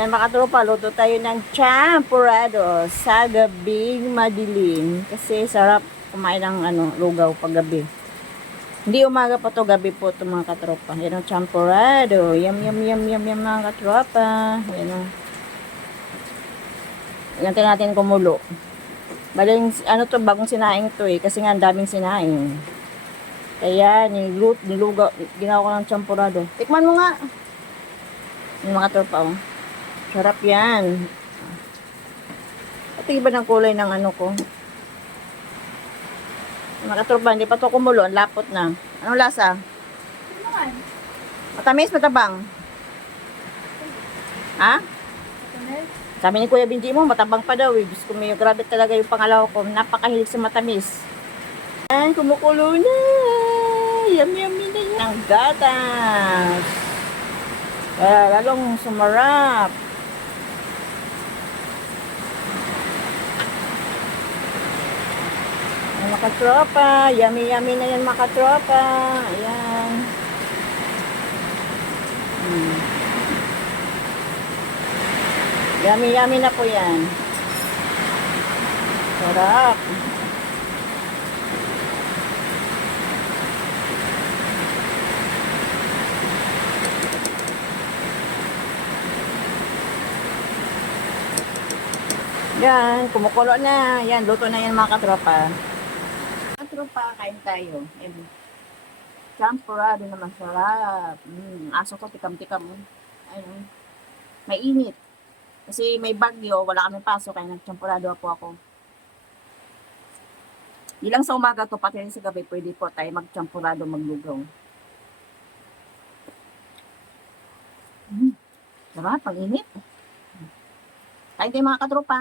Yan mga tropa, luto tayo ng champurado sa gabing madilim. Kasi sarap kumain ng lugaw pag gabi. Hindi umaga pa to, gabi po to mga katropa. Yan ang champurado. Yum, yum, yum, yum, yum mga katropa. Yan o. Gantin natin kumulo. Baling, to, bagong sinaing to eh. Kasi nga ang daming sinaing. Kaya, nilugaw, ginawa ko ng champurado. Tikman mo nga. Yung mga tropa oh. Sarap yan. Ito iba ng kulay ng ko. Mga tropa, hindi pa to kumulo. Ang lapot na. Anong lasa? Matamis, matabang? Ha? Sabi ni Kuya Benji mo, matabang pa daw eh. Diyos ko, may grabe talaga yung pangalaw ko. Napakahilig sa matamis. Ayan, kumukulo na. Yummy na yan. Ang gatas. Kaya lalong sumarap. Ayan, mga tropa. Yummy na yan mga tropa. Ayan. Yummy na po yan. Sarap. Yan, kumukulo na. Yan, luto na yan mga katropa. Katropa, kain tayo. Ayan. Champurado na masarap. Aso ko, tikam-tikam. Ayun. May init. Kasi may bagyo, wala kami pasok, kaya nagchampurado po ako. Di lang sa umaga to, pati rin sa gabi, pwede po tayo magchampurado, maglugaw. Sarap, pang init. Kain tayo mga katropa.